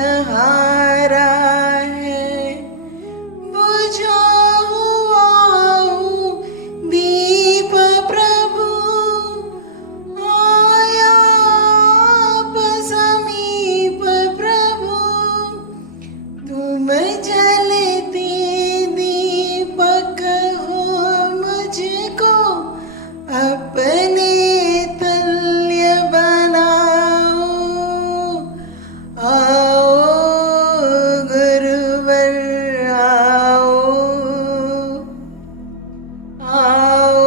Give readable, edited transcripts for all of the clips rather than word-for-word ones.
सहारा है। बुझाऊं आऊं दीप प्रभु, आया आप समीप प्रभु। तुम जलते दीपक हो, मुझको अपने तल्य बनाओ। आओ गुरुवर आओ, आओ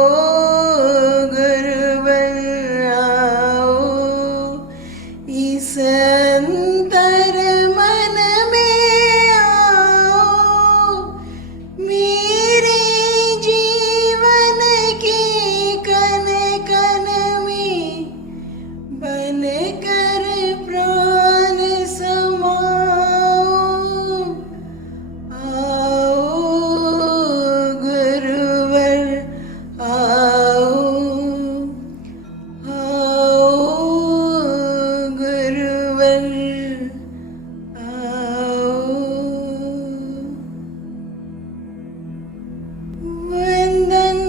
गुरुवर आओ। इस अंतर मन में आओ, मेरे जीवन के कण कण में बन कर प्राण समाओ। आओ गुरुवर आओ, आओ गुरुवर आओ। वंदन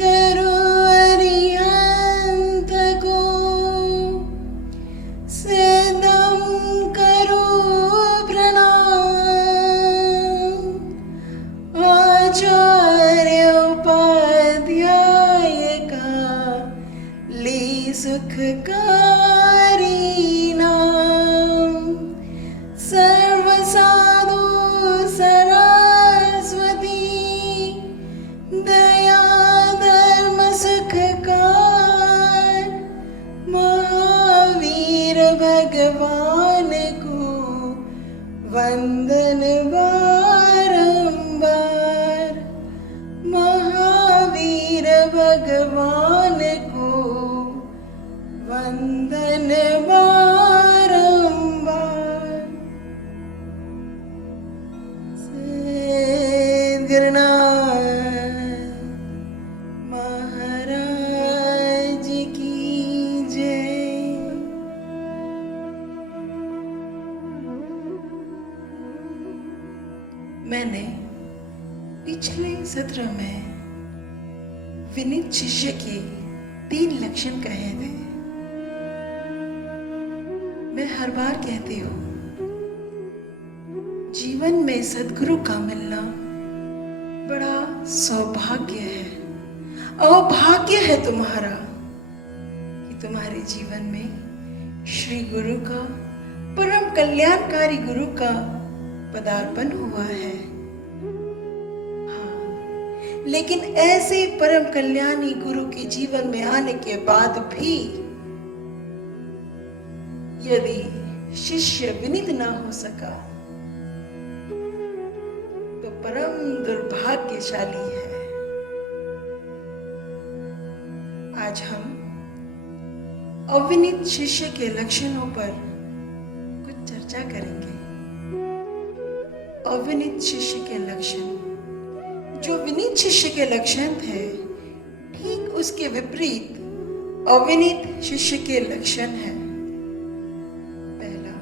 करो अरिहंत को, सदम करो प्रणाम। आचार्य उपाध्याय का ले सुखकारी नाम। सर्व साधु सरस्वती, दया धर्म सुखकार। महावीर भगवान को वंदन बारंबार। महावीर भगवान को वंदन बारंबार। सद्गुरुनाथ महाराज की जय। मैंने पिछले सत्र में विनीत शिष्य के 3 लक्षण कहे थे। मैं हर बार कहती हूँ, जीवन में सद्गुरु का मिलना बड़ा सौभाग्य है, अभाग्य है तुम्हारा कि तुम्हारे जीवन में श्री गुरु का, परम कल्याणकारी गुरु का पदार्पण हुआ है। हाँ, लेकिन ऐसे परम कल्याणी गुरु के जीवन में आने के बाद भी यदि शिष्य विनीत ना हो सका तो परम दुर्भाग्यशाली है। आज हम अविनीत शिष्य के लक्षणों पर कुछ चर्चा करेंगे। अविनीत शिष्य के लक्षण, जो विनीत शिष्य के लक्षण थे, ठीक उसके विपरीत अविनीत शिष्य के लक्षण है। पहला,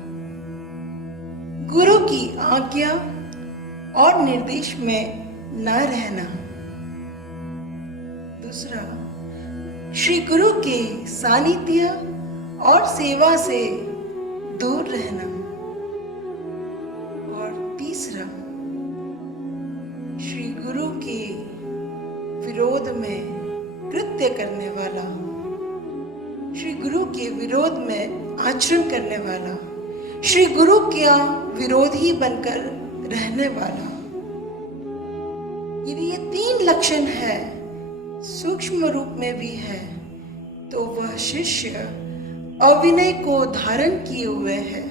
गुरु की आज्ञा और निर्देश में न रहना। दूसरा, श्री गुरु के सानिध्य और सेवा से दूर रहना। और तीसरा, श्री गुरु के विरोध में कृत्य करने वाला, श्री गुरु के विरोध में आचरण करने वाला, श्री गुरु का विरोधी बनकर रहने वाला। यदि ये 3 लक्षण है, सूक्ष्म रूप में भी है, तो वह शिष्य अविनय को धारण किए हुए है।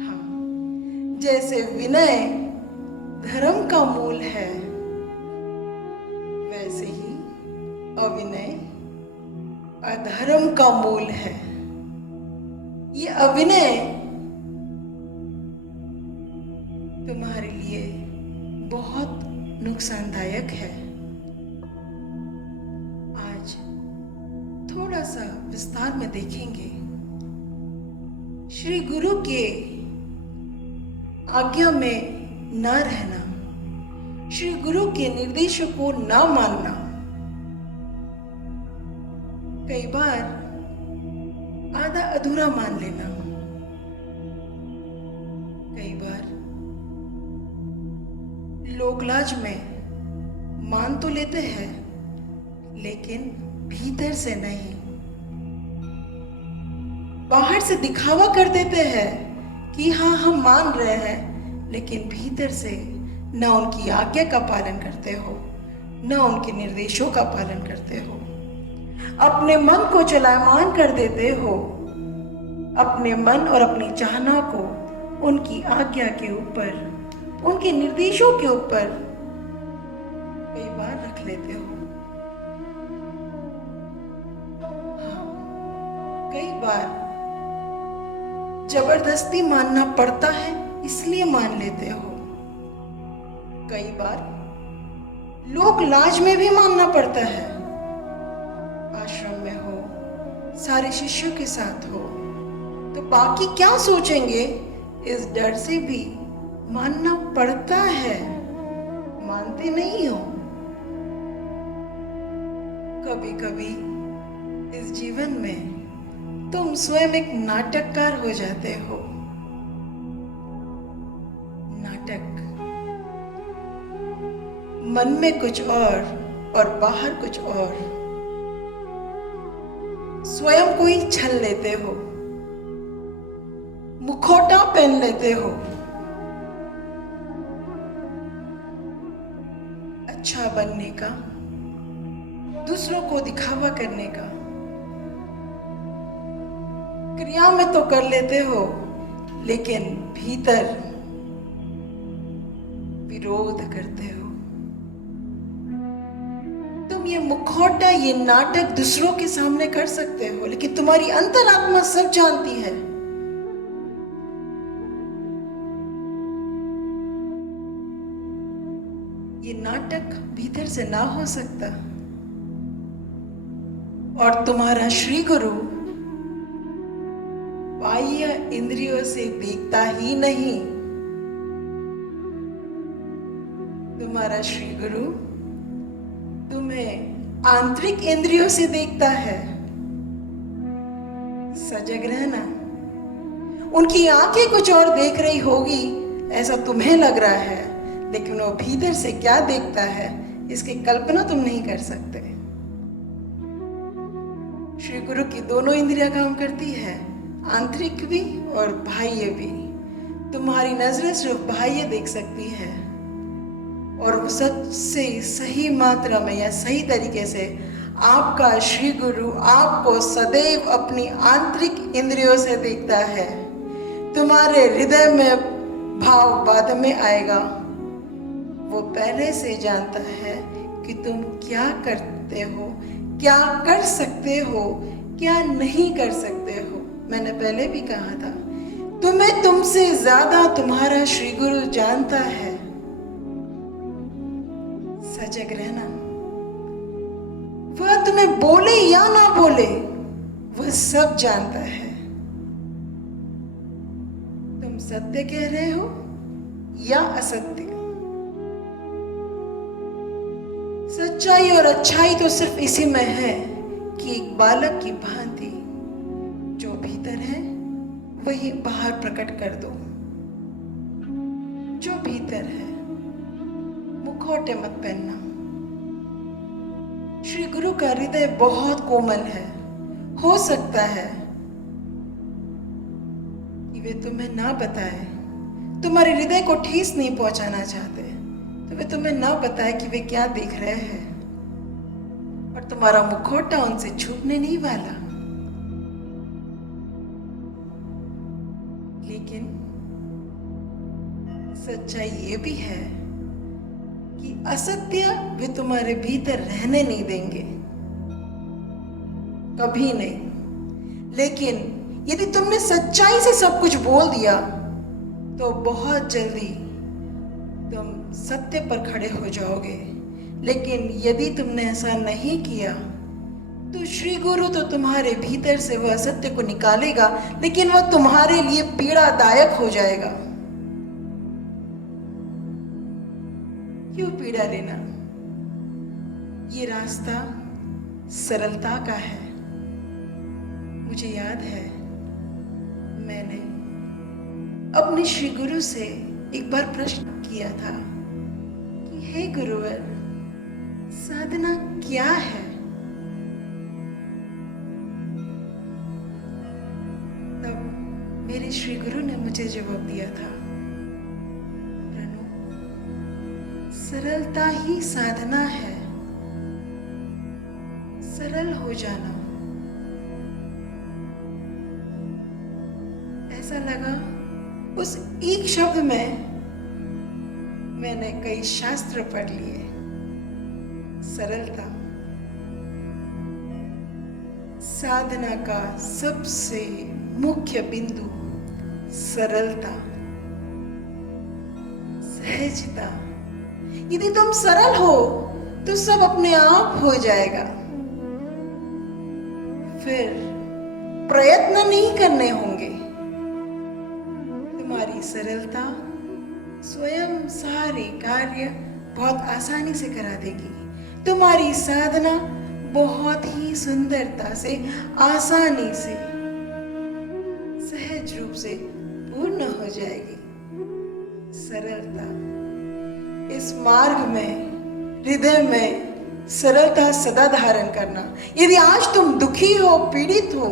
हाँ, जैसे विनय धर्म का मूल है, वैसे ही अविनय अधर्म का मूल है। ये अविनय तुम्हारे लिए बहुत नुकसानदायक है। आज थोड़ा सा विस्तार में देखेंगे। श्री गुरु के आज्ञा में न रहना, श्री गुरु के निर्देशों को न मानना, कई बार आधा अधूरा मान लेना, कई बार लोग लाज में मान तो लेते हैं लेकिन भीतर से नहीं, बाहर से दिखावा कर देते हैं कि हाँ हम मान रहे हैं, लेकिन भीतर से न उनकी आज्ञा का पालन करते हो, न उनके निर्देशों का पालन करते हो। अपने मन को चलायमान कर देते हो, अपने मन और अपनी चाहना को उनकी आज्ञा के ऊपर, उनके निर्देशों के ऊपर कई बार रख लेते हो। हाँ, कई बार जबरदस्ती मानना पड़ता है इसलिए मान लेते हो, कई बार लोक लाज में भी मानना पड़ता है। आश्रम में हो, सारे शिष्यों के साथ हो, तो बाकी क्या सोचेंगे इस डर से भी मानना पड़ता है, मानते नहीं हो। कभी कभी इस जीवन में तुम स्वयं एक नाटककार हो जाते हो। नाटक मन में कुछ और बाहर कुछ और, स्वयं को ही छल लेते हो, मुखौटा पहन लेते हो, अच्छा बनने का, दूसरों को दिखावा करने का। क्रिया में तो कर लेते हो लेकिन भीतर विरोध करते हो। तुम ये मुखौटा, ये नाटक दूसरों के सामने कर सकते हो, लेकिन तुम्हारी अंतरात्मा सब जानती है ये नाटक भीतर से ना हो सकता। और तुम्हारा श्री गुरु बाह्य इंद्रियों से देखता ही नहीं, तुम्हारा श्री गुरु तुम्हें आंतरिक इंद्रियों से देखता है। सजग रहना। उनकी आंखें कुछ और देख रही होगी ऐसा तुम्हें लग रहा है, लेकिन वो भीतर से क्या देखता है इसकी कल्पना तुम नहीं कर सकते। श्री गुरु की दोनों इंद्रियां काम करती है, आंतरिक भी और बाह्य भी। तुम्हारी नजरें सिर्फ बाह्य देख सकती है और वो सच से सही मात्रा में या सही तरीके से आपका श्री गुरु आपको सदैव अपनी आंतरिक इंद्रियों से देखता है। तुम्हारे हृदय में भाव बाद में आएगा। वो पहले से जानता है कि तुम क्या करते हो, क्या कर सकते हो, क्या नहीं कर सकते हो। मैंने पहले भी कहा था, तुम्हें तुमसे ज्यादा तुम्हारा श्री गुरु जानता है। सजग रहना। वह तुम्हें बोले या ना बोले, वह सब जानता है। तुम सत्य कह रहे हो या असत्य। सच्चाई और अच्छाई तो सिर्फ इसी में है कि एक बालक की भांति जो भीतर है वही बाहर प्रकट कर दो। जो भीतर है, मुखौटे मत पहनना। श्री गुरु का हृदय बहुत कोमल है। हो सकता है कि वे तुम्हें ना बताए, तुम्हारे हृदय को ठेस नहीं पहुंचाना चाहते, तो वे तुम्हें ना बताए कि वे क्या देख रहे हैं, और तुम्हारा मुखौटा उनसे छूटने नहीं वाला। लेकिन सच्चाई ये भी है कि असत्य वे तुम्हारे भीतर रहने नहीं देंगे, कभी नहीं। लेकिन यदि तुमने सच्चाई से सब कुछ बोल दिया तो बहुत जल्दी तुम सत्य पर खड़े हो जाओगे। लेकिन यदि तुमने ऐसा नहीं किया तो श्री गुरु तो तुम्हारे भीतर से वह सत्य को निकालेगा, लेकिन वह तुम्हारे लिए पीड़ादायक हो जाएगा। क्यों पीड़ा लेना? ये रास्ता सरलता का है। मुझे याद है, मैंने अपने श्री गुरु से एक बार प्रश्न किया था कि हे गुरुवर, साधना क्या है? तब मेरे श्री गुरु ने मुझे जवाब दिया था, प्रणु, सरलता ही साधना है। सरल हो जाना। ऐसा लगा उस एक शब्द में मैंने कई शास्त्र पढ़ लिए। सरलता साधना का सबसे मुख्य बिंदु, सरलता, सहजता। यदि तुम सरल हो तो सब अपने आप हो जाएगा। फिर प्रयत्न नहीं करने होंगे। तुम्हारी सरलता स्वयं सारे कार्य बहुत आसानी से करा देगी। तुम्हारी साधना बहुत ही सुंदरता से, आसानी से, सहज रूप से पूर्ण हो जाएगी। सरलता, इस मार्ग में, हृदय में सरलता सदा धारण करना। यदि आज तुम दुखी हो, पीड़ित हो,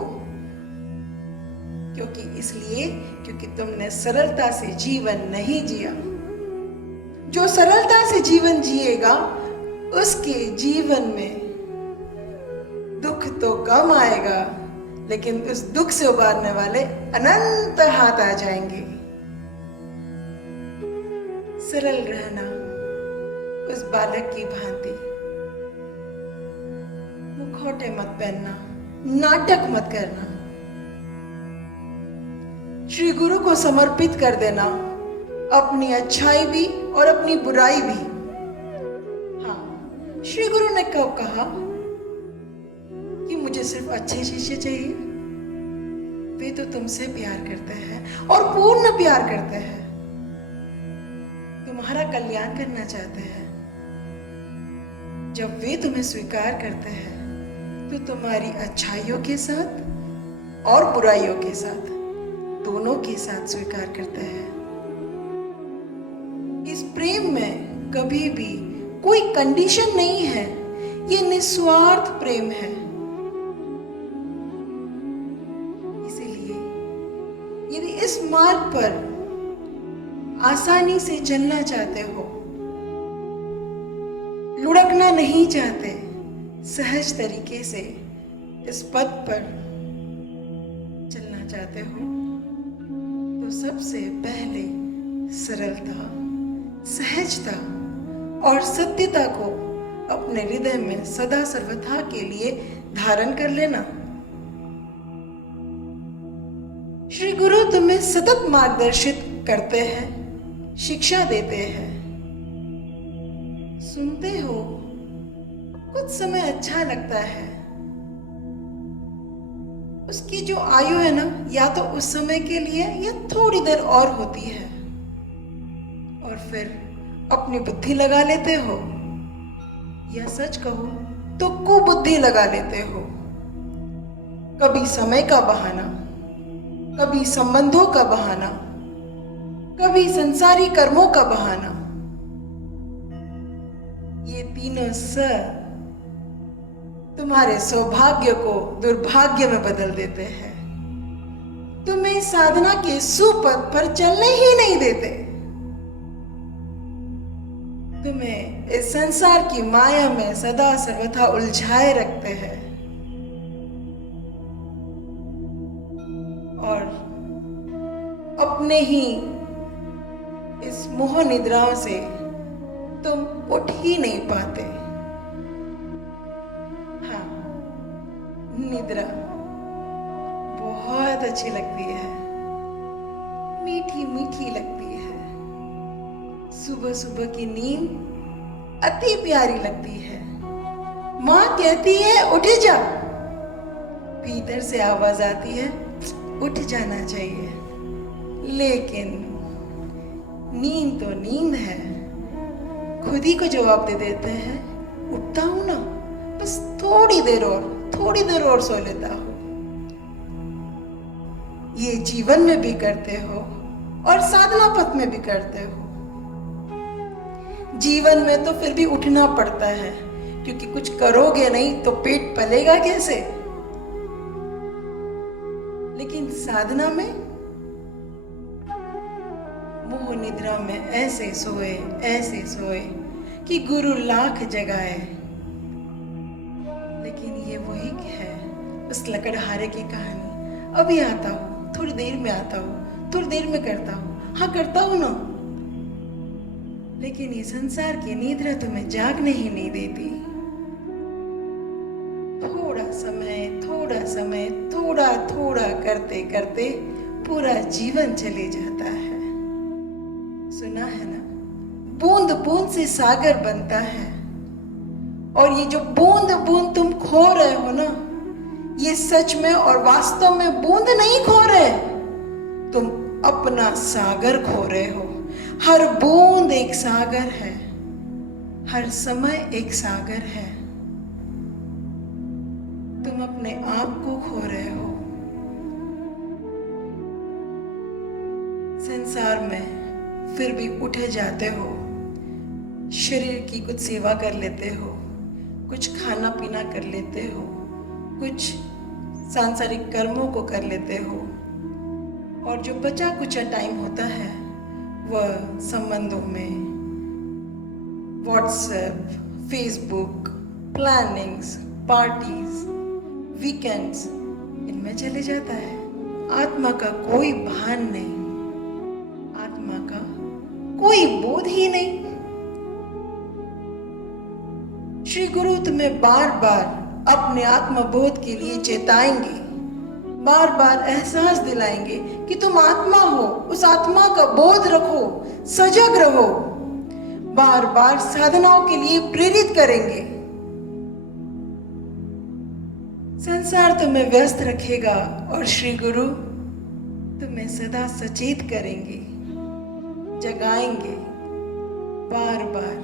क्योंकि तुमने सरलता से जीवन नहीं जिया। जो सरलता से जीवन जिएगा उसके जीवन में दुख तो कम आएगा, लेकिन उस दुख से उबारने वाले अनंत हाथ आ जाएंगे। सरल रहना उस बालक की भांति। मुखौटे मत पहनना, नाटक मत करना, श्री गुरु को समर्पित कर देना, अपनी अच्छाई भी और अपनी बुराई भी। हाँ, श्री गुरु ने कब कहा कि मुझे सिर्फ अच्छे शिष्य चाहिए? वे तो तुमसे प्यार करते हैं और पूर्ण प्यार करते हैं, तुम्हारा कल्याण करना चाहते हैं। जब वे तुम्हें स्वीकार करते हैं तो तुम्हारी अच्छाइयों के साथ और बुराइयों के साथ, दोनों के साथ स्वीकार करते हैं। इस प्रेम में कभी भी कोई कंडीशन नहीं है। ये निस्वार्थ प्रेम है। इसीलिए यदि इस मार्ग पर आसानी से चलना चाहते हो, लुढ़कना नहीं चाहते, सहज तरीके से इस पथ पर चलना चाहते हो, तो सबसे पहले सरलता, सहजता और सत्यता को अपने हृदय में सदा सर्वथा के लिए धारण कर लेना। श्री गुरु तुम्हें सतत मार्गदर्शित करते हैं, शिक्षा देते हैं। सुनते हो, कुछ समय अच्छा लगता है। उसकी जो आयु है ना, या तो उस समय के लिए या थोड़ी देर और होती है, और फिर अपनी बुद्धि लगा लेते हो, या सच कहो तो कुबुद्धि लगा लेते हो। कभी समय का बहाना, कभी संबंधों का बहाना, कभी संसारी कर्मों का बहाना। ये तीनों स तुम्हारे सौभाग्य को दुर्भाग्य में बदल देते हैं। तुम्हें साधना के सुपथ पर चलने ही नहीं देते। तुम्हें इस संसार की माया में सदा सर्वथा उलझाए रखते हैं, और अपने ही इस मोह निद्राओं से तुम उठ ही नहीं पाते। हाँ, निद्रा बहुत अच्छी लगती है, मीठी मीठी लगती है। सुबह सुबह की नींद अति प्यारी लगती है। माँ कहती है उठ जा, भीतर से आवाज आती है उठ जाना चाहिए। लेकिन नींद तो नींद है, खुद ही को जवाब दे देते हैं, उठता हूं ना, बस थोड़ी देर और सो लेता हूं। ये जीवन में भी करते हो और साधना पथ में भी करते हो। जीवन में तो फिर भी उठना पड़ता है, क्योंकि कुछ करोगे नहीं तो पेट पलेगा कैसे। लेकिन साधना में मोह निद्रा में ऐसे सोए कि गुरु लाख जगाए। लेकिन ये वही है उस लकड़हारे की कहानी। अभी आता हूँ, थोड़ी देर में आता हूँ, थोड़ी देर में करता हूँ, हाँ करता हूँ ना। लेकिन ये संसार की निद्रा तुम्हें जागने ही नहीं देती। थोड़ा करते करते पूरा जीवन चले जाता है। सुना है ना, बूंद बूंद से सागर बनता है। और ये जो बूंद बूंद तुम खो रहे हो ना, ये सच में और वास्तव में बूंद नहीं खो रहे, तुम अपना सागर खो रहे हो। हर बूंद एक सागर है, हर समय एक सागर है। तुम अपने आप को खो रहे हो। संसार में फिर भी उठे जाते हो, शरीर की कुछ सेवा कर लेते हो, कुछ खाना पीना कर लेते हो, कुछ सांसारिक कर्मों को कर लेते हो, और जो बचा कुचा टाइम होता है वह संबंधों में, WhatsApp, Facebook, plannings, parties, weekends, इनमें चले जाता है। आत्मा का कोई भान नहीं, आत्मा का कोई बोध ही नहीं। श्री गुरु तुम्हें बार बार अपने आत्मबोध के लिए चेताएंगे, बार बार एहसास दिलाएंगे कि तुम आत्मा हो, उस आत्मा का बोध रखो, सजग रहो। बार बार साधनाओं के लिए प्रेरित करेंगे। संसार तुम्हें व्यस्त रखेगा और श्री गुरु तुम्हें सदा सचेत करेंगे, जगाएंगे बार बार।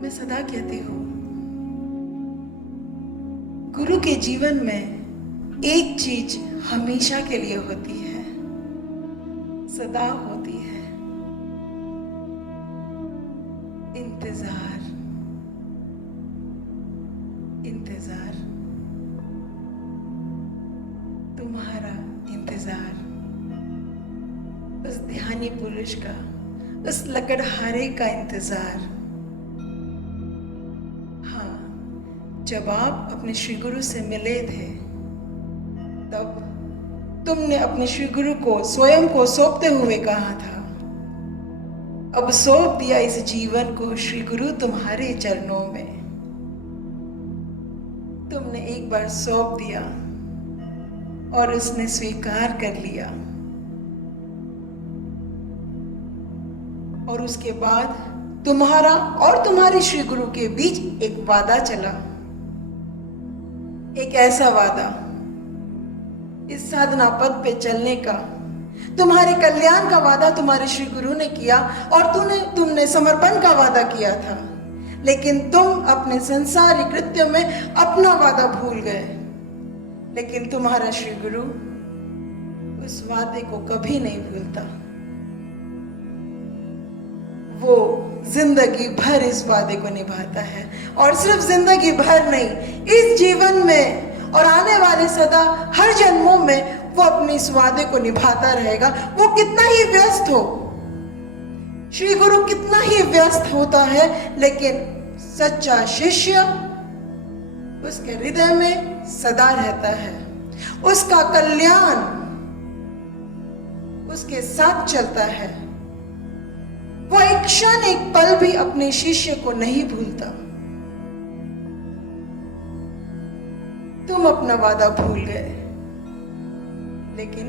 मैं सदा कहती हूँ, गुरु के जीवन में एक चीज हमेशा के लिए होती है, सदा होती है, इंतजार। इंतजार, तुम्हारा इंतजार, उस ध्यानी पुरुष का, उस लकड़हारे का इंतजार। हाँ, जब आप अपने श्री गुरु से मिले थे, तब तुमने अपने श्री गुरु को स्वयं को सौंपते हुए कहा था, अब सौंप दिया इस जीवन को श्री गुरु तुम्हारे चरणों में। तुमने एक बार सौंप दिया और उसने स्वीकार कर लिया, और उसके बाद तुम्हारा और तुम्हारे श्री गुरु के बीच एक वादा चला। एक ऐसा वादा, इस साधना पथ पे चलने का, तुम्हारे कल्याण का वादा तुम्हारे श्री गुरु ने किया, और तुमने समर्पण का वादा किया था। लेकिन तुम अपने संसारी कृत्य में अपना वादा भूल गए। लेकिन तुम्हारा श्री गुरु उस वादे को कभी नहीं भूलता। वो जिंदगी भर इस वादे को निभाता है, और सिर्फ जिंदगी भर नहीं, इस जीवन में और आने वाले सदा हर जन्मों में वो अपने इस वादे को निभाता रहेगा। वो कितना ही व्यस्त हो, श्री गुरु कितना ही व्यस्त होता है, लेकिन सच्चा शिष्य उसके हृदय में सदा रहता है। उसका कल्याण उसके साथ चलता है। वो एक क्षण, एक पल भी अपने शिष्य को नहीं भूलता। तुम अपना वादा भूल गए, लेकिन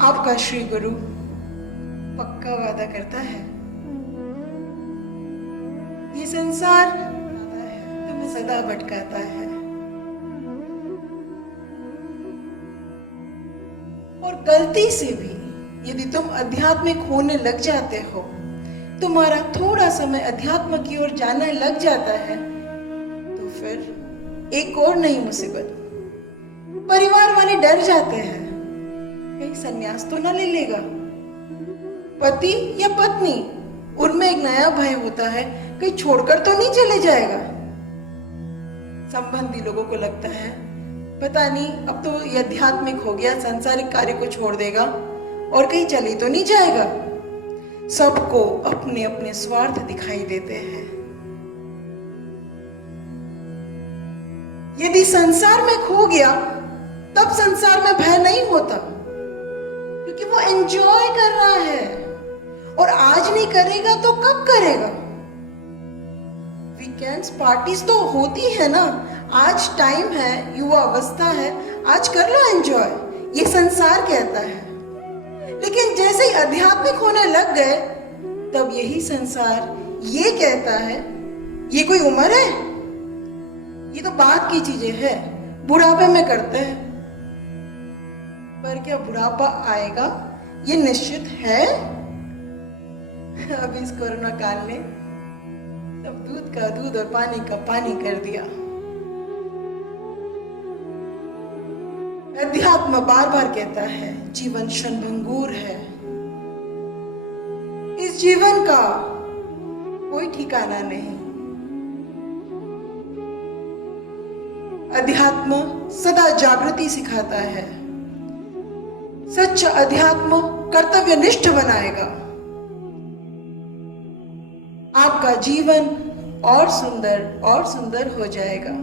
आपका श्री गुरु पक्का वादा करता है। ये संसार तुम्हें सदा भटकाता है, और गलती से भी यदि तुम आध्यात्मिक होने लग जाते हो, तुम्हारा थोड़ा समय अध्यात्म की ओर जाने लग जाता है, तो फिर एक और नई मुसीबत। परिवार वाले डर जाते हैं, कहीं संन्यास तो ना ले लेगा। पति या पत्नी, उनमें एक नया भय होता है, कहीं छोड़कर तो नहीं चले जाएगा। संबंधी लोगों को लगता है पता नहीं अब तो ये आध्यात्मिक हो गया, सांसारिक कार्य को छोड़ देगा और कहीं चले तो नहीं जाएगा। सबको अपने अपने स्वार्थ दिखाई देते हैं। यदि संसार में खो गया, तब संसार में भय नहीं होता, क्योंकि वो एंजॉय कर रहा है। और आज नहीं करेगा तो कब करेगा? वीकेंड्स पार्टीज तो होती है ना, आज टाइम है, युवा अवस्था है, आज कर लो एंजॉय, ये संसार कहता है। लेकिन जैसे ही आध्यात्मिक होने लग गए, तब यही संसार ये कहता है ये कोई उम्र है, ये तो बात की चीजें हैं, बुढ़ापे में करते हैं। पर क्या बुढ़ापा आएगा ये निश्चित है? अब इस कोरोना काल ने सब दूध का दूध और पानी का पानी कर दिया। अध्यात्म बार बार कहता है जीवन क्षणभंगुर है, इस जीवन का कोई ठिकाना नहीं। अध्यात्म सदा जागृति सिखाता है। सच्चा अध्यात्म कर्तव्यनिष्ठ बनाएगा। आपका जीवन और सुंदर हो जाएगा।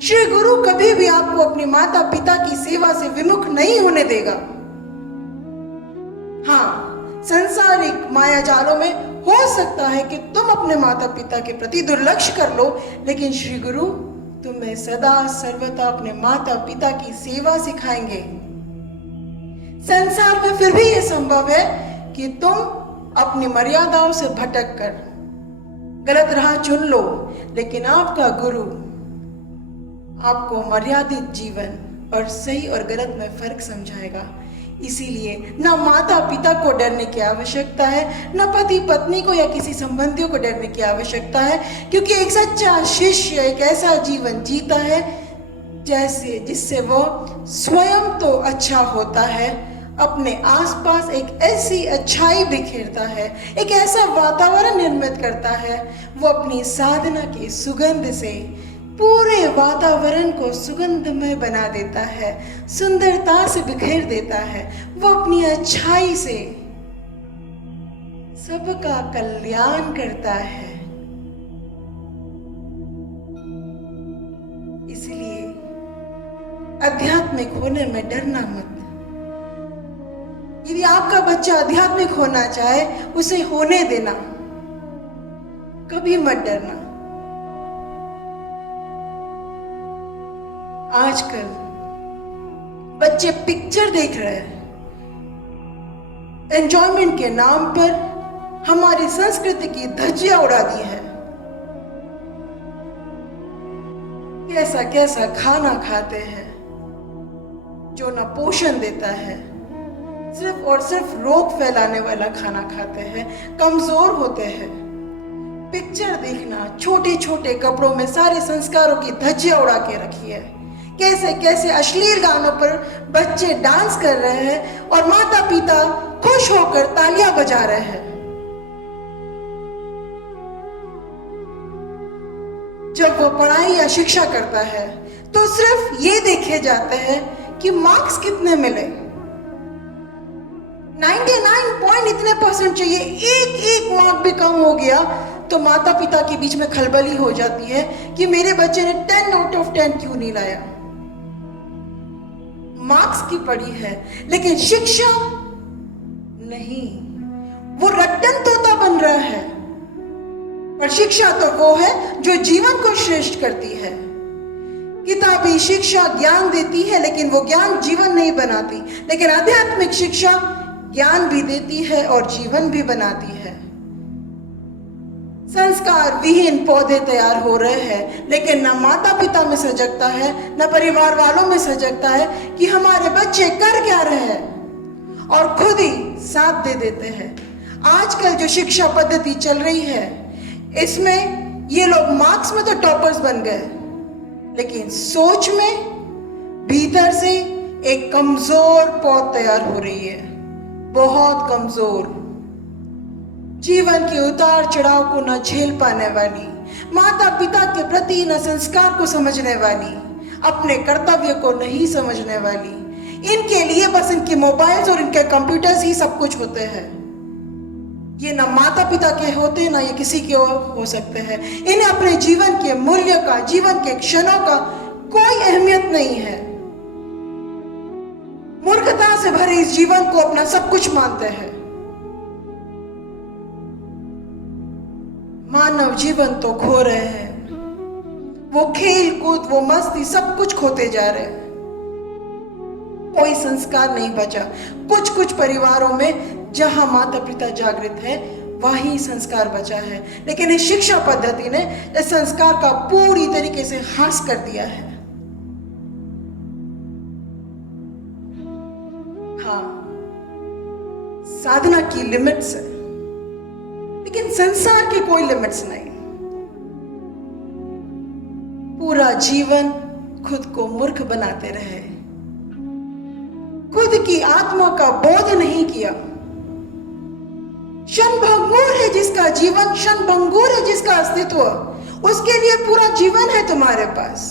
श्री गुरु कभी भी आपको अपने माता पिता की सेवा से विमुख नहीं होने देगा। हाँ, सांसारिक माया जालों में हो सकता है कि तुम अपने माता पिता के प्रति दुर्लक्ष्य कर लो, लेकिन श्री गुरु तुम्हें सदा सर्वदा अपने माता पिता की सेवा सिखाएंगे। संसार में फिर भी यह संभव है कि तुम अपनी मर्यादाओं से भटक कर गलत राह चुन लो, लेकिन आपका गुरु आपको मर्यादित जीवन और सही और गलत में फर्क समझाएगा। इसीलिए ना माता पिता को डरने की आवश्यकता है, ना पति पत्नी को या किसी संबंधियों को डरने की आवश्यकता है, क्योंकि एक सच्चा शिष्य एक ऐसा जीवन जीता है जिससे वो स्वयं तो अच्छा होता है, अपने आसपास एक ऐसी अच्छाई बिखेरता है, एक ऐसा वातावरण निर्मित करता है। वो अपनी साधना की सुगंध से पूरे वातावरण को सुगंधमय बना देता है, सुंदरता से बिखेर देता है। वो अपनी अच्छाई से सबका कल्याण करता है। इसलिए आध्यात्मिक होने में डरना मत। यदि आपका बच्चा आध्यात्मिक होना चाहे, उसे होने देना, कभी मत डरना। आजकल बच्चे पिक्चर देख रहे हैं, एंजॉयमेंट के नाम पर हमारी संस्कृति की धज्जियां उड़ा दी है। कैसा कैसा खाना खाते हैं जो ना पोषण देता है, सिर्फ और सिर्फ रोग फैलाने वाला खाना खाते हैं, कमजोर होते हैं। पिक्चर देखना, छोटे छोटे कपड़ों में सारे संस्कारों की धज्जियां उड़ा के रखी है। कैसे कैसे अश्लील गानों पर बच्चे डांस कर रहे हैं और माता पिता खुश होकर तालियां बजा रहे हैं। जब वो पढ़ाई या शिक्षा करता है तो सिर्फ ये देखे जाते हैं कि मार्क्स कितने मिले, 99 पॉइंट इतने परसेंट चाहिए, एक मार्क भी कम हो गया तो माता पिता के बीच में खलबली हो जाती है कि मेरे बच्चे ने 10 आउट ऑफ 10 क्यों नहीं लाया। मार्क्स की पढ़ी है लेकिन शिक्षा नहीं, वो रट्टन तोता बन रहा है। पर शिक्षा तो वो है जो जीवन को श्रेष्ठ करती है। किताबी शिक्षा ज्ञान देती है, लेकिन वो ज्ञान जीवन नहीं बनाती। लेकिन आध्यात्मिक शिक्षा ज्ञान भी देती है और जीवन भी बनाती है। संस्कार विहीन पौधे तैयार हो रहे हैं, लेकिन न माता पिता में सजगता है, न परिवार वालों में सजगता है कि हमारे बच्चे कर क्या रहे हैं। और खुद ही साथ दे देते हैं। आजकल जो शिक्षा पद्धति चल रही है, इसमें ये लोग मार्क्स में तो टॉपर्स बन गए, लेकिन सोच में भीतर से एक कमजोर पौध तैयार हो रही है, बहुत कमजोर। जीवन के उतार चढ़ाव को न झेल पाने वाली, माता पिता के प्रति न संस्कार को समझने वाली, अपने कर्तव्य को नहीं समझने वाली। इनके लिए बस इनके मोबाइल्स और इनके कंप्यूटर्स ही सब कुछ होते हैं। ये ना माता पिता के होते, ना ये किसी के हो सकते हैं। इन्हें अपने जीवन के मूल्य का, जीवन के क्षणों का कोई अहमियत नहीं है। मूर्खता से भरे इस जीवन को अपना सब कुछ मानते हैं। मानव जीवन तो खो रहे हैं, वो खेल कूद, वो मस्ती, सब कुछ खोते जा रहे हैं। कोई संस्कार नहीं बचा। कुछ कुछ परिवारों में जहां माता पिता जागृत है, वहीं संस्कार बचा है, लेकिन इस शिक्षा पद्धति ने इस संस्कार का पूरी तरीके से ह्रास कर दिया है। हाँ, साधना की लिमिट्स है, लेकिन संसार की कोई लिमिट्स नहीं। पूरा जीवन खुद को मूर्ख बनाते रहे, खुद की आत्मा का बोध नहीं किया। क्षणभंगुर है जिसका जीवन, क्षणभंगुर है जिसका अस्तित्व, उसके लिए पूरा जीवन है तुम्हारे पास,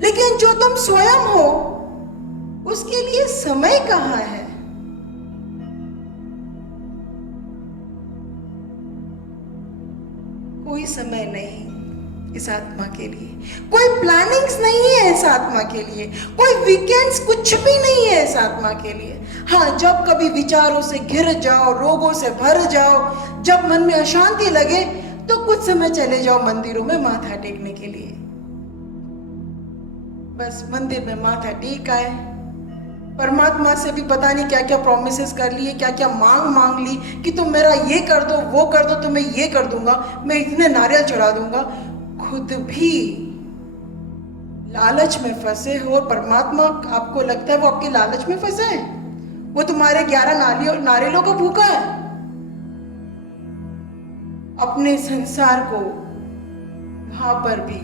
लेकिन जो तुम स्वयं हो उसके लिए समय कहाँ है? कोई समय नहीं इस आत्मा के लिए, कोई प्लानिंग्स नहीं है इस आत्मा के लिए, कोई वीकेंड्स, कुछ भी नहीं है इस आत्मा के लिए। हाँ, जब कभी विचारों से घिर जाओ, रोगों से भर जाओ, जब मन में अशांति लगे, तो कुछ समय चले जाओ मंदिरों में माथा टेकने के लिए। बस मंदिर में माथा टेक आए, परमात्मा से भी पता नहीं क्या क्या प्रॉमिसेस कर लिए, क्या क्या मांग ली कि तुम मेरा ये कर दो, वो कर दो, तो मैं ये कर दूंगा, मैं इतने नारियल चढ़ा दूंगा। खुद भी लालच में फंसे हो। परमात्मा आपको लगता है वो आपके लालच में फंसा है? वो तुम्हारे 11 नारियलों को भूखा है? अपने संसार को वहां पर भी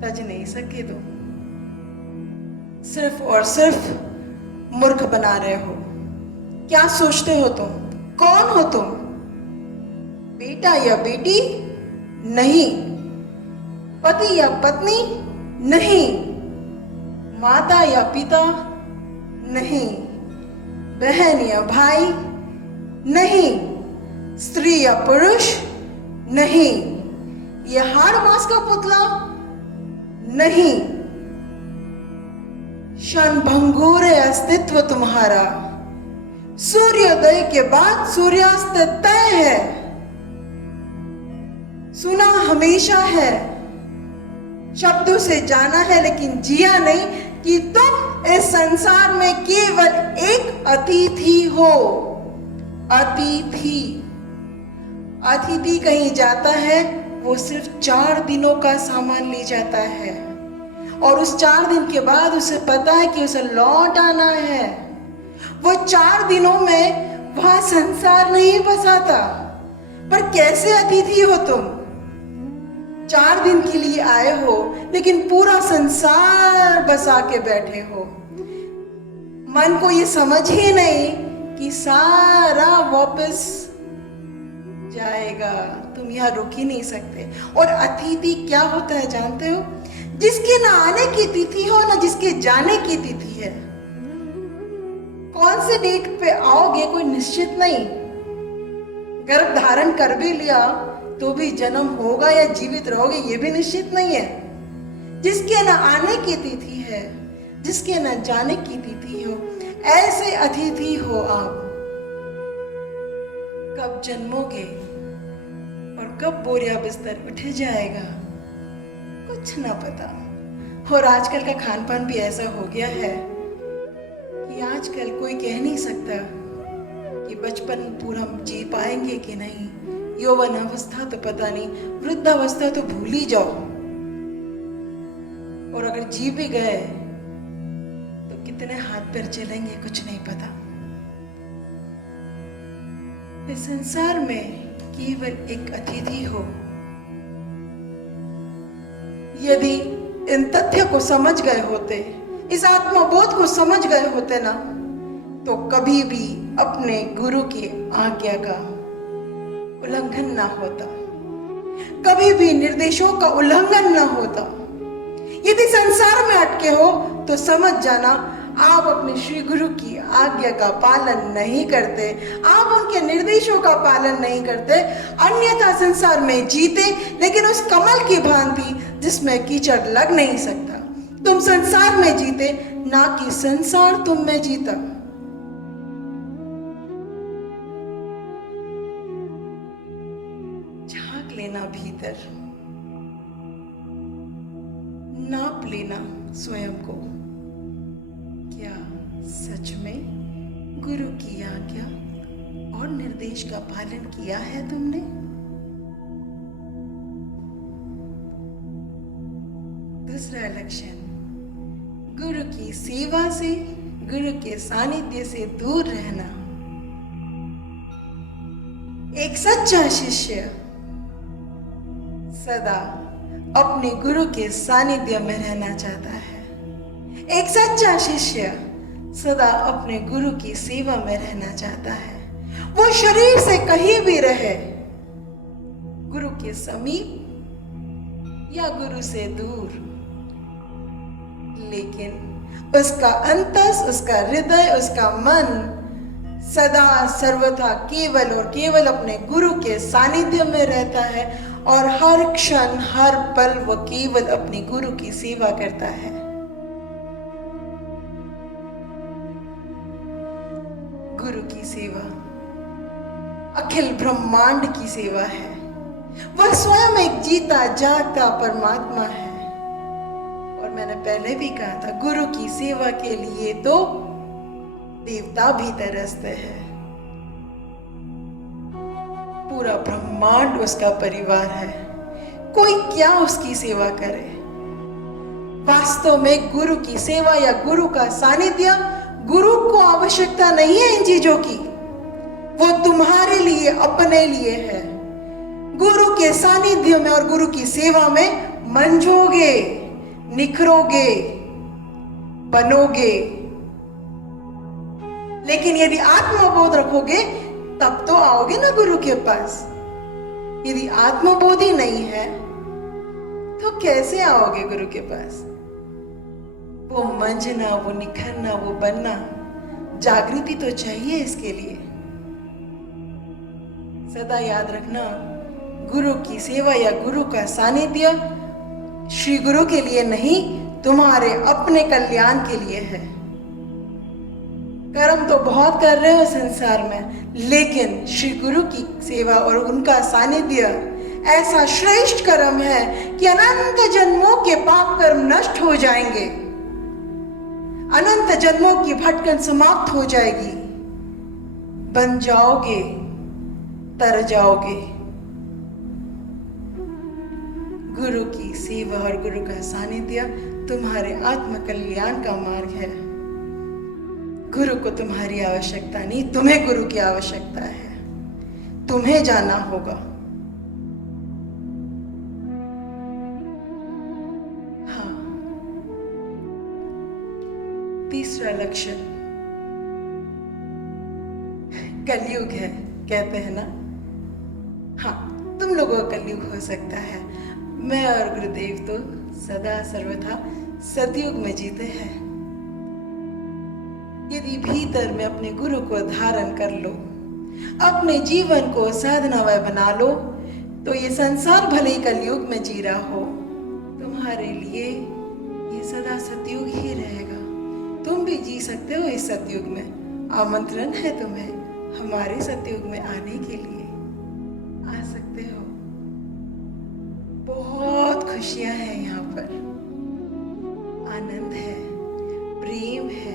तज नहीं सके तो सिर्फ और सिर्फ मूर्ख बना रहे हो। क्या सोचते हो तुम? कौन हो तुम? बेटा या बेटी नहीं, पति या पत्नी नहीं, माता या पिता नहीं, बहन या भाई नहीं, स्त्री या पुरुष नहीं, ये हाड़ मांस का पुतला नहीं। क्षणभंगुर है अस्तित्व तुम्हारा। सूर्योदय के बाद सूर्यास्त तय है, सुना हमेशा है, शब्दों से जाना है लेकिन जिया नहीं, कि तुम इस संसार में केवल एक अतिथि हो। अतिथि, अतिथि कहीं जाता है, वो सिर्फ 4 दिनों का सामान ले जाता है, और उस 4 दिन के बाद उसे पता है कि उसे लौट आना है। वो 4 दिनों में वहां संसार नहीं बसाता। पर कैसे अतिथि हो तुम? 4 दिन के लिए आए हो, लेकिन पूरा संसार बसा के बैठे हो। मन को ये समझ ही नहीं कि सारा वापस जाएगा, तुम यहाँ रुक ही नहीं सकते। और अतिथि क्या होता है जानते हो? जिसके ना आने की तिथि हो, ना जिसके जाने की तिथि है। कौन से डेट पे आओगे कोई निश्चित नहीं। गर्भ धारण कर भी लिया तो भी जन्म होगा या जीवित रहोगे ये भी निश्चित नहीं है। जिसके न आने की तिथि है, जिसके न जाने की तिथि हो, ऐसे अतिथि हो आप। कब जन्मोगे और कब बोरिया बिस्तर उठ जाएगा कुछ ना पता। और आजकल का खान पान भी ऐसा हो गया है कि आजकल कोई कह नहीं सकता कि बचपन पूरा जी पाएंगे कि नहीं। यौवन अवस्था तो पता नहीं, वृद्धावस्था तो भूल ही जाओ, और अगर जी भी गए तो कितने हाथ पैर चलेंगे कुछ नहीं पता। इस संसार में केवल एक अतिथि हो। यदि इन तथ्य को समझ गए होते, इस आत्मबोध को समझ गए होते ना, तो कभी भी अपने गुरु की आज्ञा का उल्लंघन ना होता, कभी भी निर्देशों का उल्लंघन ना होता। यदि संसार में अटके हो तो समझ जाना आप अपने श्री गुरु की आज्ञा का पालन नहीं करते, आप उनके निर्देशों का पालन नहीं करते, अन्यथा संसार में जीते लेकिन उस कमल की भांति जिसमें कीचड़ लग नहीं सकता। तुम संसार में जीते, ना कि संसार तुम में जीता। झांक लेना भीतर, नाप लेना स्वयं को। क्या सच में गुरु की आज्ञा और निर्देश का पालन किया है तुमने? दूसरा लक्षण, गुरु की सेवा से, गुरु के सानिध्य से दूर रहना। एक सच्चा शिष्य सदा अपने गुरु के सानिध्य में रहना चाहता है। एक सच्चा शिष्य सदा अपने गुरु की सेवा में रहना चाहता है। वो शरीर से कहीं भी रहे, गुरु के समीप या गुरु से दूर, लेकिन उसका अंतस, उसका हृदय, उसका मन सदा सर्वथा केवल और केवल अपने गुरु के सानिध्य में रहता है और हर क्षण हर पल वो केवल अपनी गुरु की सेवा करता है। गुरु की सेवा अखिल ब्रह्मांड की सेवा है। वह स्वयं एक जीता जागता परमात्मा है। और मैंने पहले भी कहा था, गुरु की सेवा के लिए तो देवता भी तरसते हैं। पूरा ब्रह्मांड उसका परिवार है, कोई क्या उसकी सेवा करे। वास्तव में गुरु की सेवा या गुरु का सानिध्य, गुरु को आवश्यकता नहीं है इन चीजों की, वो तुम्हारे लिए, अपने लिए है। गुरु के सानिध्य में और गुरु की सेवा में मंझोगे, निखरोगे, बनोगे। लेकिन यदि आत्मबोध रखोगे तब तो आओगे ना गुरु के पास। यदि आत्मबोध ही नहीं है तो कैसे आओगे गुरु के पास? वो मंझना, वो निखरना, वो बनना, जागृति तो चाहिए इसके लिए। सदा याद रखना, गुरु की सेवा या गुरु का सानिध्य श्री गुरु के लिए नहीं, तुम्हारे अपने कल्याण के लिए है। कर्म तो बहुत कर रहे हो संसार में, लेकिन श्री गुरु की सेवा और उनका सानिध्य ऐसा श्रेष्ठ कर्म है कि अनंत जन्मों के पाप कर्म नष्ट हो जाएंगे, अनंत जन्मों की भटकन समाप्त हो जाएगी, बन जाओगे, तर जाओगे। गुरु की सेवा और गुरु का सानिध्य तुम्हारे आत्म कल्याण का मार्ग है। गुरु को तुम्हारी आवश्यकता नहीं, तुम्हें गुरु की आवश्यकता है। तुम्हें जाना होगा। हाँ, तीसरा लक्षण कलयुग है, कहते हैं ना। हाँ, तुम लोगों का कलयुग हो सकता है। मैं और गुरुदेव तो सदा सर्वथा सतयुग में जीते हैं। यदि भीतर में अपने गुरु को धारण कर लो, अपने जीवन को साधनामय बना लो, तो ये संसार भले ही कलयुग में जी रहा हो, तुम्हारे लिए ये सदा सतयुग ही रहेगा। तुम भी जी सकते हो इस सतयुग में। आमंत्रण है तुम्हें हमारे सतयुग में आने के लिए। आ सकते हो। बहुत खुशियां हैं यहाँ पर, आनंद है, प्रेम है,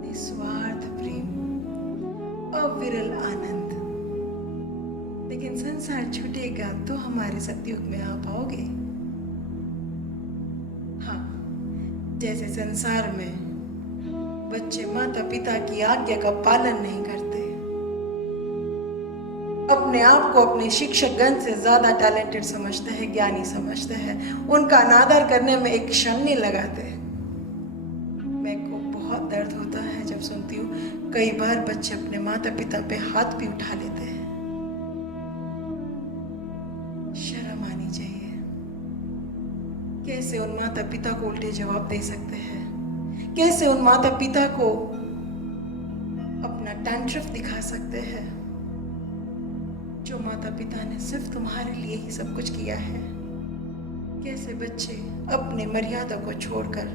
निस्वार्थ प्रेम, अविरल आनंद। लेकिन संसार छूटेगा तो हमारे सतयुग में आ पाओगे। हाँ, जैसे संसार में बच्चे माता पिता की आज्ञा का पालन नहीं करते, अपने आप को अपने शिक्षकगण से ज़्यादा टैलेंटेड समझते हैं, ज्ञानी समझते हैं, उनका अनादर करने में एक क्षण नहीं लगाते। मेरे को बहुत दर्द होता है जब सुनती हूँ कई बार बच्चे अपने माता पिता पे हाथ भी उठा लेते हैं। शर्म आनी चाहिए। कैसे उन माता पिता को उल्टे जवाब दे सकते हैं? कैसे उन माता पिता को अपना टैंट्रम दिखा सकते हैं जो माता पिता ने सिर्फ तुम्हारे लिए ही सब कुछ किया है? कैसे बच्चे अपने मर्यादा को छोड़कर,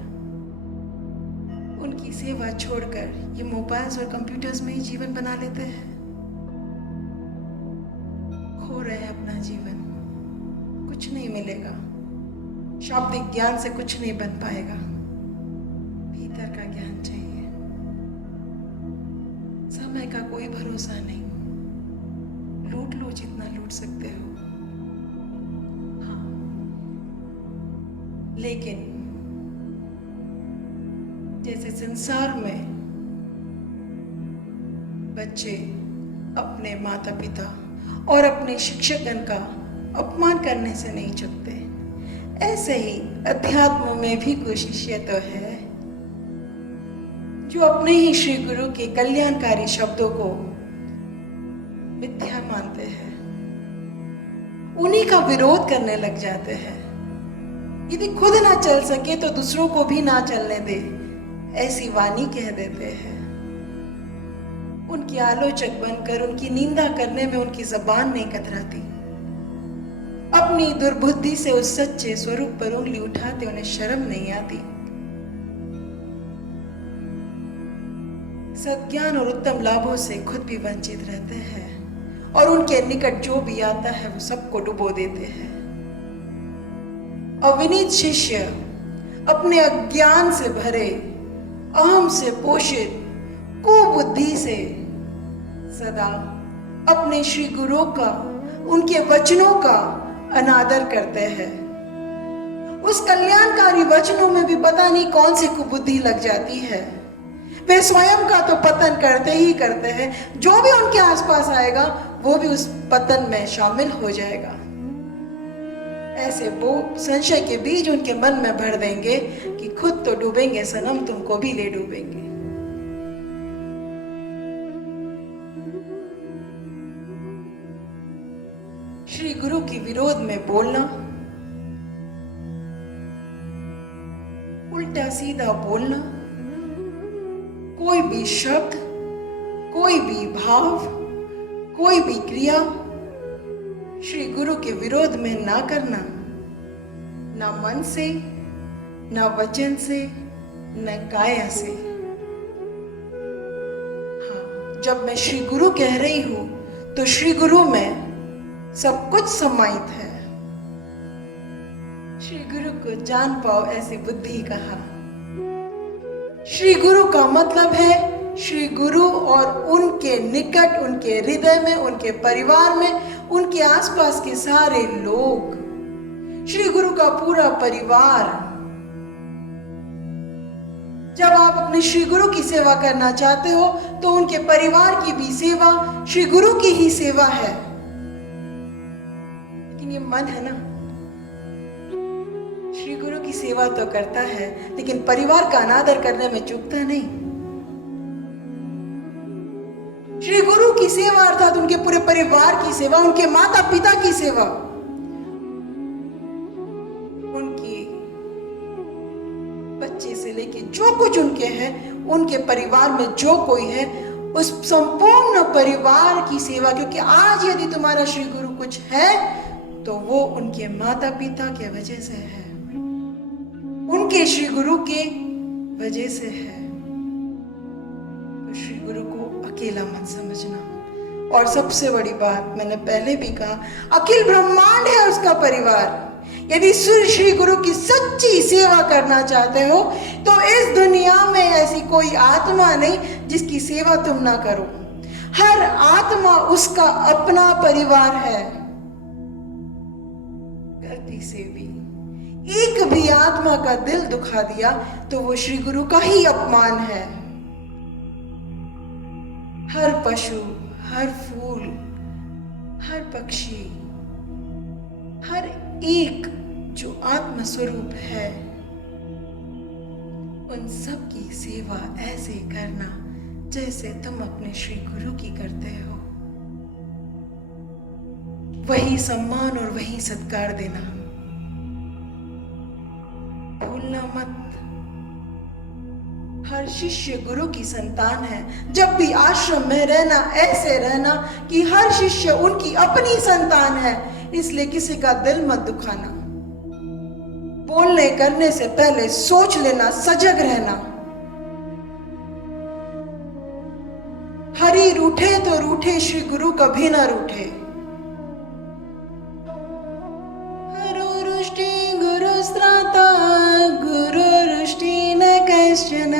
उनकी सेवा छोड़कर ये मोबाइल्स और कंप्यूटर्स में ही जीवन बना लेते हैं? खो रहे हैं अपना जीवन। कुछ नहीं मिलेगा, शाब्दिक ज्ञान से कुछ नहीं बन पाएगा, भीतर का ज्ञान चाहिए। समय का कोई भरोसा नहीं, लूट लो जितना लूट सकते हो। हाँ, लेकिन जैसे संसार में बच्चे अपने माता पिता और अपने शिक्षकगण का अपमान करने से नहीं चूकते, ऐसे ही अध्यात्म में भी कोई शिष्य तो है जो अपने ही श्री गुरु के कल्याणकारी शब्दों को मिथ्या मानते हैं, उन्हीं का विरोध करने लग जाते हैं। यदि खुद ना चल सके तो दूसरों को भी ना चलने दे, ऐसी वाणी कह देते हैं। उनकी आलोचक बनकर उनकी निंदा करने में उनकी जबान नहीं कतराती। अपनी दुर्बुद्धि से उस सच्चे स्वरूप पर उंगली उठाते उन्हें शर्म नहीं आती। सद्ज्ञान और उत्तम लाभों से खुद भी वंचित रहते हैं और उनके निकट जो भी आता है वो सबको डुबो देते हैं। अविनीत शिष्य अपने अज्ञान से भरे, अहम से पोषित, कुबुद्धि से सदा अपने श्री गुरु का, उनके वचनों का अनादर करते हैं। उस कल्याणकारी वचनों में भी पता नहीं कौन सी कुबुद्धि लग जाती है। वे स्वयं का तो पतन करते ही करते हैं, जो भी उनके आसपास आएगा वो भी उस पतन में शामिल हो जाएगा। ऐसे वो संशय के बीज उनके मन में भर देंगे कि खुद तो डूबेंगे सनम, तुमको भी ले डूबेंगे। श्री गुरु के विरोध में बोलना, उल्टा सीधा बोलना, कोई भी शब्द, कोई भी भाव, कोई भी क्रिया श्री गुरु के विरोध में ना करना, ना मन से, ना वचन से, न काया से। हाँ, जब मैं श्री गुरु कह रही हूं तो श्री गुरु में सब कुछ समाहित है। श्री गुरु को जान पाओ ऐसी बुद्धि कहा। श्री गुरु का मतलब है श्री गुरु और उनके निकट, उनके हृदय में, उनके परिवार में, उनके आसपास के सारे लोग, श्री गुरु का पूरा परिवार। जब आप अपने श्री गुरु की सेवा करना चाहते हो तो उनके परिवार की भी सेवा श्री गुरु की ही सेवा है। लेकिन ये मन है ना, श्री गुरु की सेवा तो करता है लेकिन परिवार का अनादर करने में चूकता नहीं। श्री गुरु की सेवा अर्थात उनके पूरे परिवार की सेवा, उनके माता पिता की सेवा, उनकी बच्चे से लेके जो कुछ उनके हैं, उनके परिवार में जो कोई है, उस संपूर्ण परिवार की सेवा। क्योंकि आज यदि तुम्हारा श्री गुरु कुछ है तो वो उनके माता पिता के वजह से है, उनके श्री गुरु के वजह से है। तो श्री गुरु को अकेला मत समझना। और सबसे बड़ी बात मैंने पहले भी कहा, अखिल ब्रह्मांड है उसका परिवार। यदि श्री गुरु की सच्ची सेवा करना चाहते हो तो इस दुनिया में ऐसी कोई आत्मा नहीं जिसकी सेवा तुम ना करो। हर आत्मा उसका अपना परिवार है। गलती से भी एक भी आत्मा का दिल दुखा दिया तो वो श्री गुरु का ही अपमान है। हर पशु, हर फूल, हर पक्षी, हर एक जो आत्म स्वरूप है, उन सब की सेवा ऐसे करना जैसे तुम अपने श्री गुरु की करते हो। वही सम्मान और वही सत्कार देना भूलना मत। हर शिष्य गुरु की संतान है। जब भी आश्रम में रहना, ऐसे रहना कि हर शिष्य उनकी अपनी संतान है, इसलिए किसी का दिल मत दुखाना। बोलने करने से पहले सोच लेना, सजग रहना। हरि रूठे तो रूठे, श्री गुरु कभी ना रूठे। हरो रुष्टि गुरु स्त्राता, गुरु रुष्टि न कश्चन,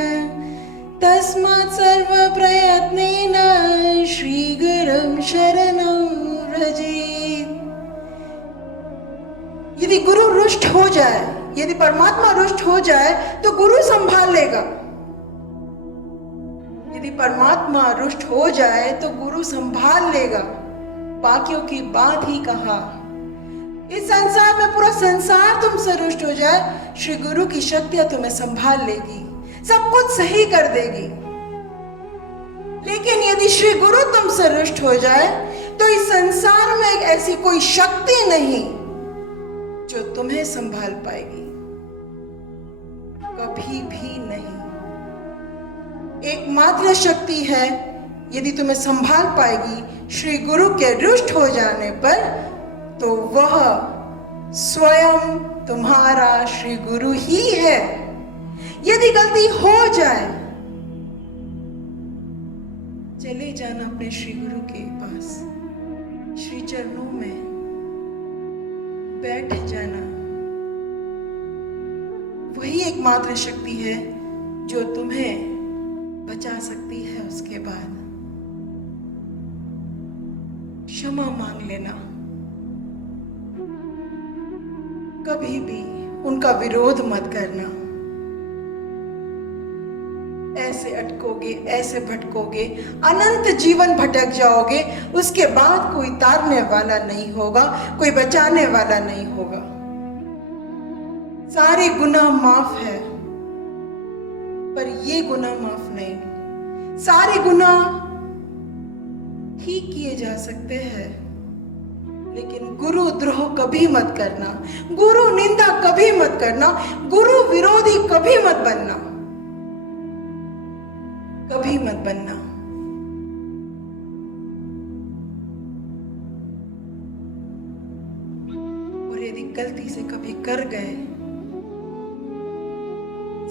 तस्मात् सर्व प्रयत्नेन श्री गुरुं शरणं व्रजेत्। यदि गुरु रुष्ट हो जाए, यदि परमात्मा रुष्ट हो जाए तो गुरु संभाल लेगा। यदि परमात्मा रुष्ट हो जाए तो गुरु संभाल लेगा। बाकियों की बात ही कहा। इस संसार में पूरा संसार तुमसे रुष्ट हो जाए, श्री गुरु की शक्तियां तुम्हें संभाल लेगी, सब कुछ सही कर देगी। लेकिन यदि श्री गुरु तुमसे रुष्ट हो जाए तो इस संसार में एक ऐसी कोई शक्ति नहीं जो तुम्हें संभाल पाएगी, कभी भी नहीं। एकमात्र शक्ति है, यदि तुम्हें संभाल पाएगी श्री गुरु के रुष्ट हो जाने पर, तो वह स्वयं तुम्हारा श्री गुरु ही है। यदि गलती हो जाए, चले जाना अपने श्री गुरु के पास, श्री चरणों में बैठ जाना। वही एकमात्र शक्ति है जो तुम्हें बचा सकती है। उसके बाद क्षमा मांग लेना। कभी भी उनका विरोध मत करना। ऐसे अटकोगे, ऐसे भटकोगे, अनंत जीवन भटक जाओगे। उसके बाद कोई तारने वाला नहीं होगा, कोई बचाने वाला नहीं होगा। सारे गुनाह माफ है, पर ये गुनाह माफ नहीं। सारे गुनाह ठीक किए जा सकते हैं, लेकिन गुरु द्रोह कभी मत करना, गुरु निंदा कभी मत करना, गुरु विरोधी कभी मत बनना, कभी मत बनना। और यदि गलती से कभी कर गए,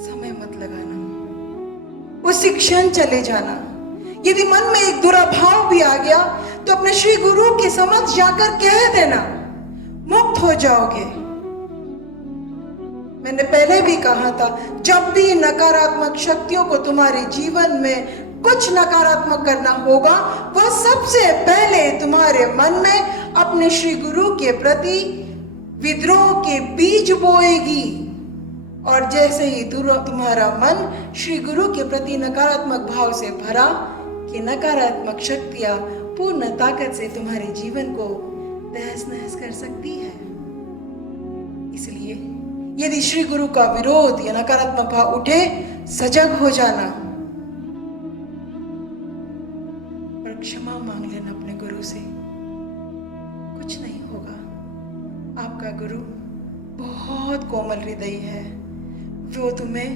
समय मत लगाना, उसी क्षण चले जाना। यदि मन में एक बुरा भाव भी आ गया तो अपने श्री गुरु के समक्ष जाकर कह देना, मुक्त हो जाओगे। मैंने पहले भी कहा था, जब भी नकारात्मक शक्तियों को तुम्हारे जीवन में कुछ नकारात्मक करना होगा, वह सबसे पहले तुम्हारे मन में अपने श्री गुरु के प्रति विद्रोह के बीज बोएगी। और जैसे ही तुम्हारा मन श्री गुरु के प्रति नकारात्मक भाव से भरा, कि नकारात्मक शक्तियां पूर्ण ताकत से तुम्हारे जीवन को तहस नहस कर सकती है। इसलिए यदि श्री गुरु का विरोध या नकारात्मक भाव उठे, सजग हो जाना और क्षमा मांग लेना अपने गुरु से। कुछ नहीं होगा। आपका गुरु बहुत कोमल हृदय है, वो तुम्हें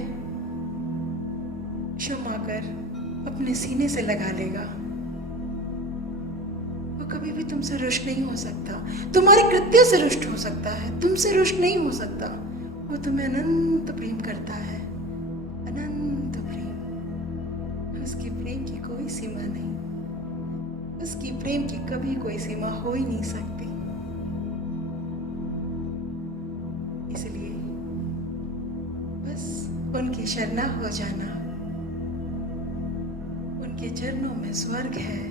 क्षमा कर अपने सीने से लगा लेगा। वो कभी भी तुमसे रुष्ट नहीं हो सकता, तुम्हारे कृत्य से रुष्ट हो सकता है, तुमसे रुष्ट नहीं हो सकता। वो तुम्हें अनंत प्रेम करता है, अनंत प्रेम। उसकी प्रेम की कोई सीमा नहीं, उसकी प्रेम की कभी कोई सीमा हो ही नहीं सकती। इसलिए बस उनकी शरणा हो जाना। उनके चरणों में स्वर्ग है,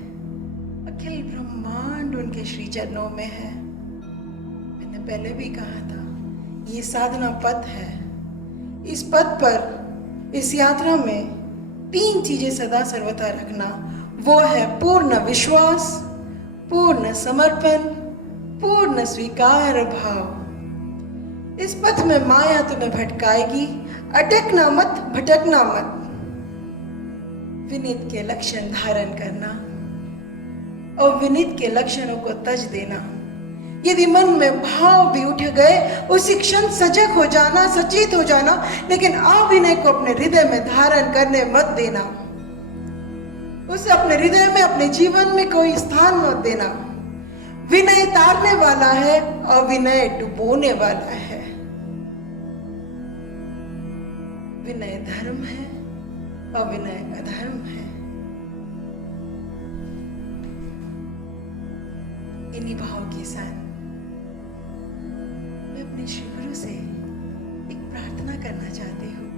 अखिल ब्रह्मांड उनके श्री चरणों में है। मैंने पहले भी कहा था, ये साधना पथ है। इस पथ पर, इस यात्रा में 3 चीजें सदा सर्वथा रखना। वो है पूर्ण विश्वास, पूर्ण समर्पण, पूर्ण स्वीकार भाव। इस पथ में माया तुम्हें भटकाएगी, अटकना मत, भटकना मत। विनीत के लक्षण धारण करना और विनीत के लक्षणों को तज देना। यदि मन में भाव भी उठ गए, उसी क्षण सजग हो जाना, सचेत हो जाना, लेकिन अविनय को अपने हृदय में धारण करने मत देना। उसे अपने हृदय में, अपने जीवन में कोई स्थान मत देना। विनय तारने वाला है, अविनय डुबोने वाला है। विनय धर्म है, अविनय अधर्म है। इन्हीं भाव के साथ मैं अपने श्री गुरु से एक प्रार्थना करना चाहती हूँ।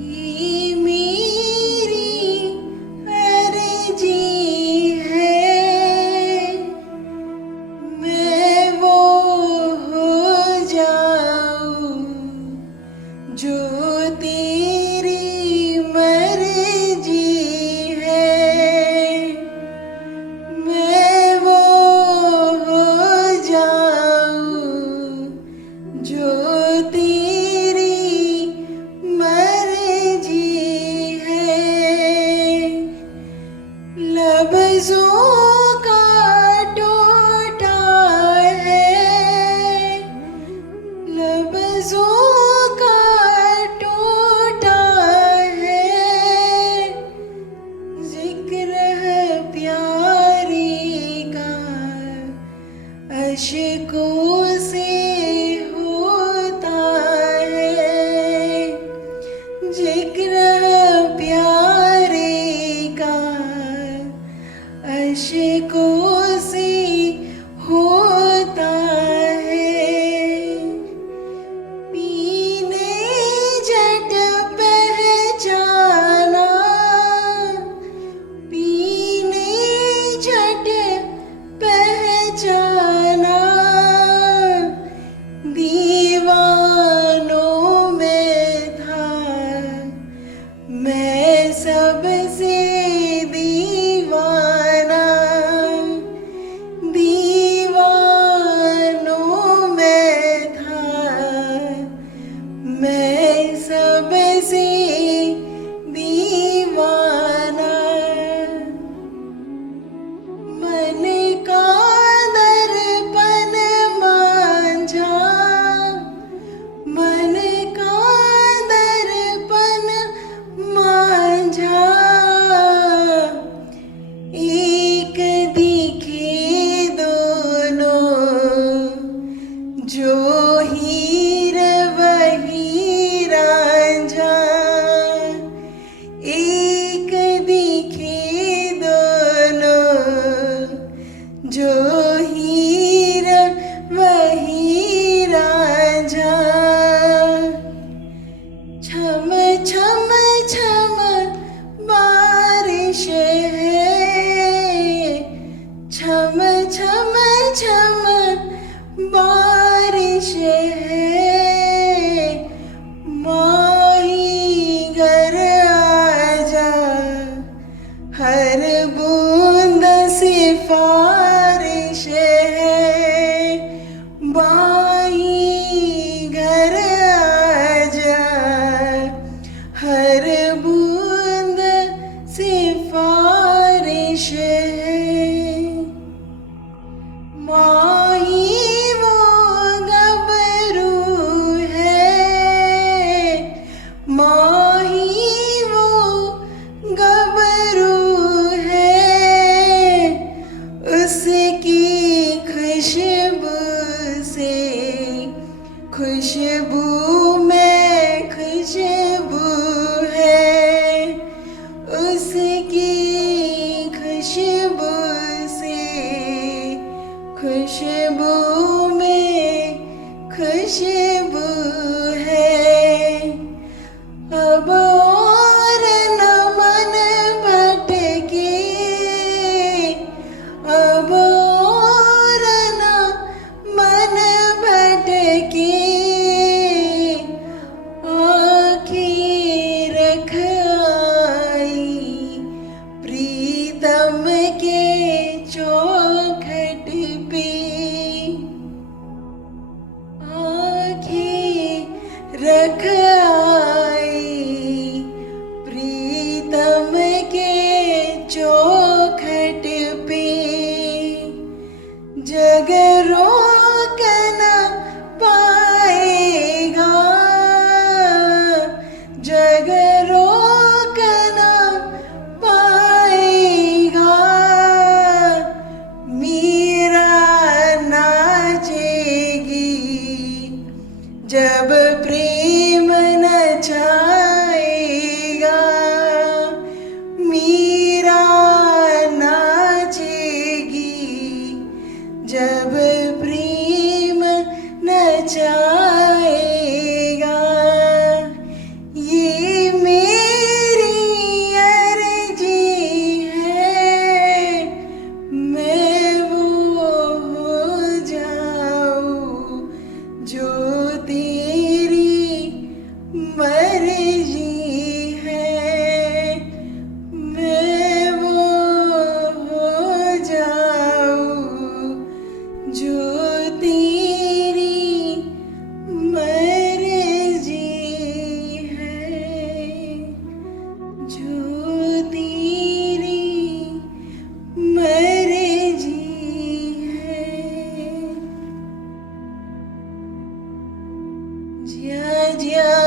ये मेरी अर्जी है, मैं वो हो जाऊं जो तेरी अश्कों से होता है जिक्र प्यारे का, अश्कों से होता है। पीने झट पहचाना, पीने झट पहचाना, दीवानों में था मैं सबसे दीवाना, दीवानों में था मैं सबसे दीवाना। मन का दर्पण मांझा, मन का दर्पण मांझा, एक दिखे दोनों जो हीर वही आई प्रीतम के चौखट पे, जग रोक न पाएगा, जग रोक न पाएगा, मीरा नाचेगी जब प्रेम नचाएगा, मीरा नाचेगी जब प्रेम नचाएगा। ये मेरी अर्जी है, मैं वो हो जाऊं जो तेरी मर्जी है, मैं वो हो जाऊं जो तेरी मर्जी है, जो तेरी मर्जी है। ज्या ज्या